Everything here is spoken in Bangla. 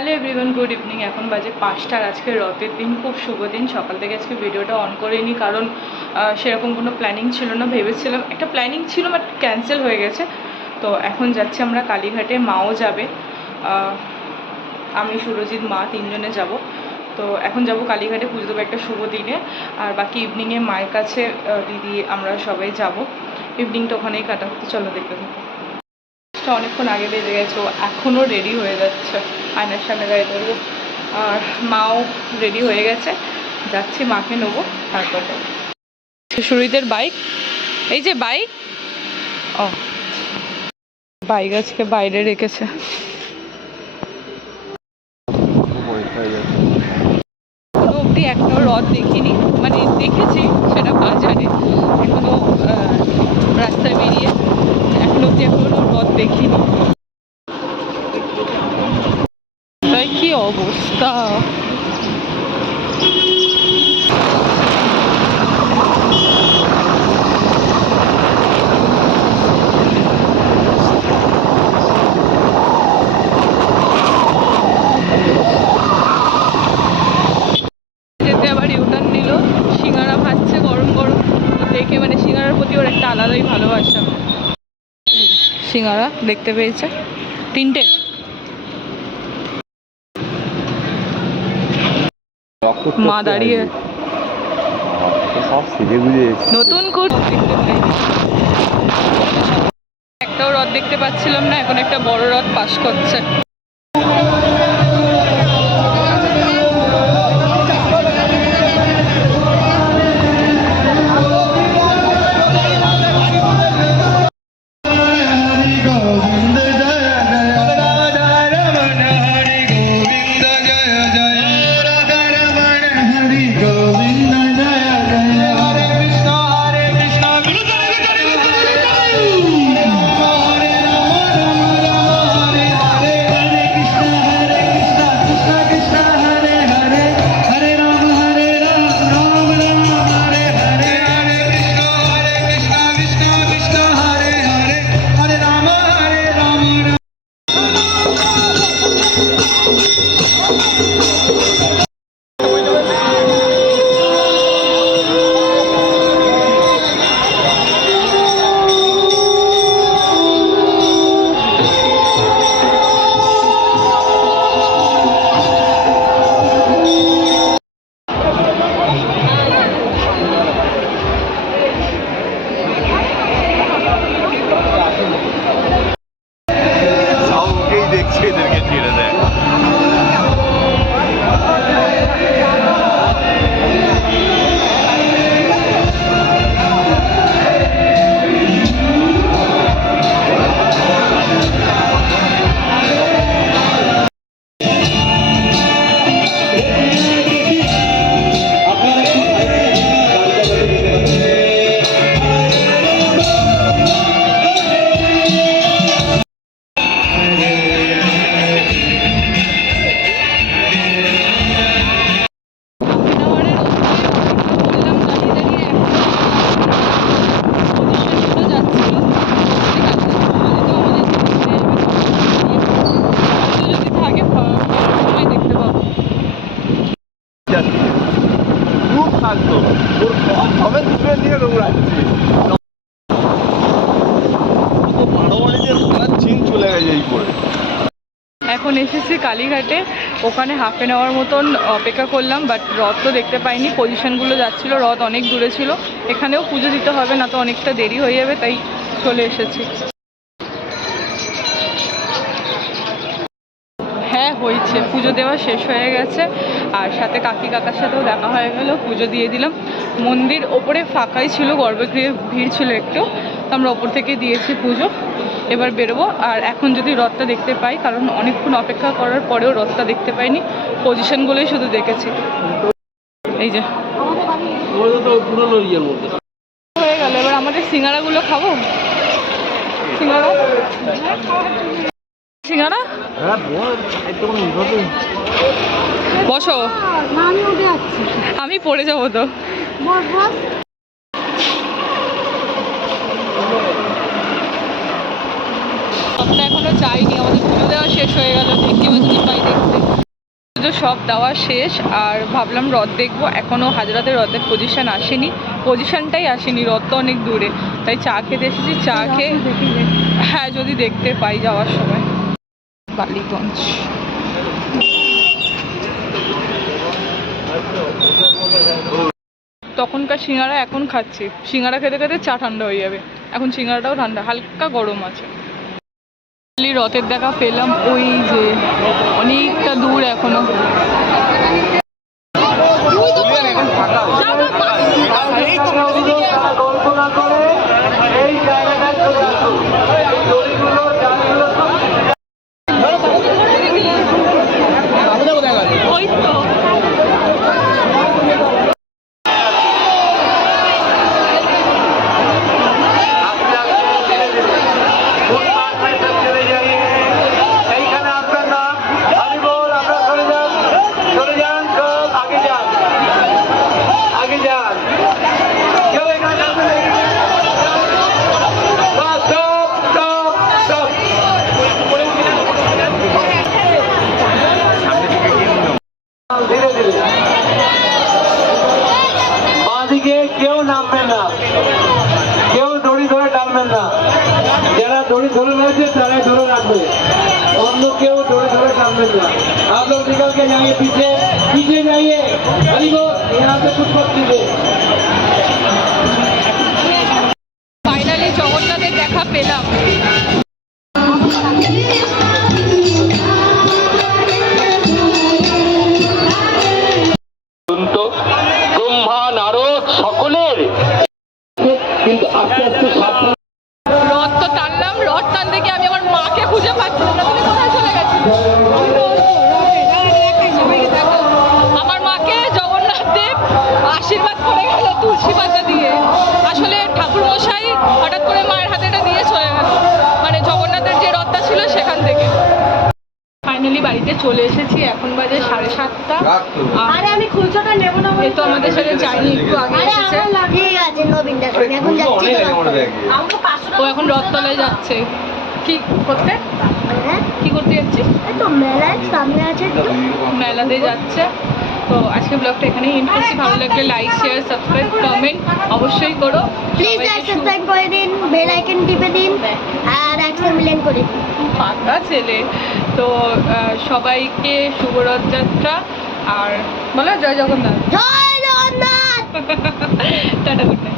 Hello everyone, good evening. এখন বাজে 5টার। আজকে রথের দিন, খুব শুভ দিন। সকাল থেকে আজকে ভিডিওটা অন করিনি, কারণ সেরকম কোনো প্ল্যানিং ছিল না। ভেবেছিলাম একটা প্ল্যানিং ছিল, বাট ক্যান্সেল হয়ে গেছে। তো এখন যাচ্ছি আমরা কালীঘাটে, মাও যাবে, আমি, সুরজিৎ, মা তিনজনে যাব। তো এখন যাব কালীঘাটে, পুজো দেবো একটা শুভ দিনে। আর বাকি ইভিনিংয়ে মায়ের কাছে, দিদি, আমরা সবাই যাব। ইভিনিংটা ওখানেই কাটাতে। চলো দেখতে থাকো। অনেকক্ষণ আগে বেজে গেছে, ও এখনও রেডি হয়ে যাচ্ছে, আয়নার সামনে দাঁড়িয়ে ধরবো। আর মাও রেডি হয়ে গেছে, যাচ্ছি, মাকে নেবো, তারপর সুরজিতের বাইক, এই যে বাইক, ও বাইক আজকে বাইরে রেখেছে। এখনো অবধি একটাও রথ দেখিনি, মানে দেখেছি সেটা বাজারে, এখনো রাস্তায় বেরিয়ে এখনো অবধি এখনো রথ দেখিনি। তাই কি অবস্থা! যেতে আবার ইউটার্ন নিল, সিঙ্গারা ভাজছে গরম গরম দেখে, মানে সিঙ্গারার প্রতি ওর একটা আলাদাই ভালোবাসা। সিঙ্গারা দেখতে পেয়েছে তিনটে। মা দাঁড়িয়ে নতুন একটাও রথ দেখতে পাচ্ছিলাম না, এখন একটা বড় রথ পাস করছে। এখন এসেছি কালীঘাটে, ওখানে হাফ অ্যান আওয়ার মতন অপেক্ষা করলাম, বাট রথ তো দেখতে পাইনি। পজিশনগুলো যাচ্ছিলো, রথ অনেক দূরে ছিল। এখানেও পুজো দিতে হবে, না তো অনেকটা দেরি হয়ে যাবে, তাই চলে এসেছি। হ্যাঁ হয়েছে, পুজো দেওয়া শেষ হয়ে গেছে, আর সাথে কাকি কাকার সাথেও দেখা হয়ে গেল, পুজো দিয়ে দিলাম। মন্দির ওপরে ফাঁকাই ছিল, গর্ভগৃহে ভিড় ছিল একটু, তো আমরা ওপর থেকে দিয়েছি পুজো। এবার বেরোবো, আর এখন যদি রথটা দেখতে পাই, কারণ অনেকক্ষণ অপেক্ষা করার পরেও রথটা দেখতে পাইনি, পজিশনগুলোই শুধু দেখেছি। এই যে হয়ে গেল, এবার আমাদের সিঙ্গারাগুলো খাবো। সিঙ্গারা সিঙ্গারা বসো, আমি পড়ে যাবো তো। এখনো যাইনি, আমাদের পুজো দেওয়া শেষ হয়ে গেল, দেখতে পাচ্ছি পাই দেখতে। পুজো সব দেওয়া শেষ আর ভাবলাম রথ দেখবো, এখনও হাজরাতে রথের পজিশন আসেনি, পজিশনটাই আসেনি, রথ তো অনেক দূরে, তাই চা খেতে এসেছি। চা খেয়ে হ্যাঁ যদি দেখতে পাই যাওয়ার সময়। বালিগঞ্জ তখনকার সিঙ্গারা এখন খাচ্ছি, সিঙ্গারা খেতে খেতে চা ঠান্ডা হয়ে যাবে, এখন সিঙ্গারাটাও ঠান্ডা, হালকা গরম আছে। রথের দেখা পেলাম, ওই যে অনেকটা দূর এখনো। বাঁদিকে কেউ নামবেন না, কেউ দড়ি ধরে টানবেন না, যারা দড়ি ধরে রয়েছে তারাই ধরে রাখবে, অন্য কেউ দড়ি ধরে টানবেন না। आप लोग निकल के जाइए, पीछे पीछे जाइए, अली को यहाँ से कुछ मत कीजिए। ফাইনালি জগন্নাথের দেখা পেলাম। ব্রহ্মা নারদ সকলের, কিন্তু আস্তে আস্তে সাবধান। রথ তো টানলাম, রথ টানতে গিয়ে আমি আমার মাকে খুঁজে পাচ্ছি না, তুমি কোথায় চলে গেছো? আমার মাকে জগন্নাথ দেব আশীর্বাদ করে গেল তুলসী পাতা দিয়ে। আসলে ঠাকুর মশাই হঠাৎ করে মায়ের হাতে এটা দিয়ে চলে গেল, মানে জগন্নাথের যে রথটা ছিল সেখান থেকে। ফাইনালি বাড়িতে চলে এসেছি, এখন বাজে 7:30টা। আরে আমি খুলছোটা নেব না, এই তো আমাদের সাথে যাইনি, একটু আগে এসেছে। আমার লাগিয়ে আছে নবীনদার সঙ্গে, এখন যাচ্ছি তো আমাকে 500 ও এখন রথতলায় যাচ্ছে। কি করতে, হ্যাঁ কি করতে যাচ্ছি? এই তো মেলার সামনে আছে তো। মেলাতে যাচ্ছে। তো আজকে ব্লগটা এখানেই এন্ড করছি। ভালো লাগলে লাইক, শেয়ার, সাবস্ক্রাইব, কমেন্ট অবশ্যই করো। প্লিজ লাইক সাবস্ক্রাইব করে দিন, বেল আইকন টিপে দিন আর 100 মিলিয়ন করে দিন। ফাঁকা ছেলে। তো সবাইকে শুভ রথযাত্রা, আর বলো জয় জগন্নাথ। জয় জগন্নাথ। Tata, good night.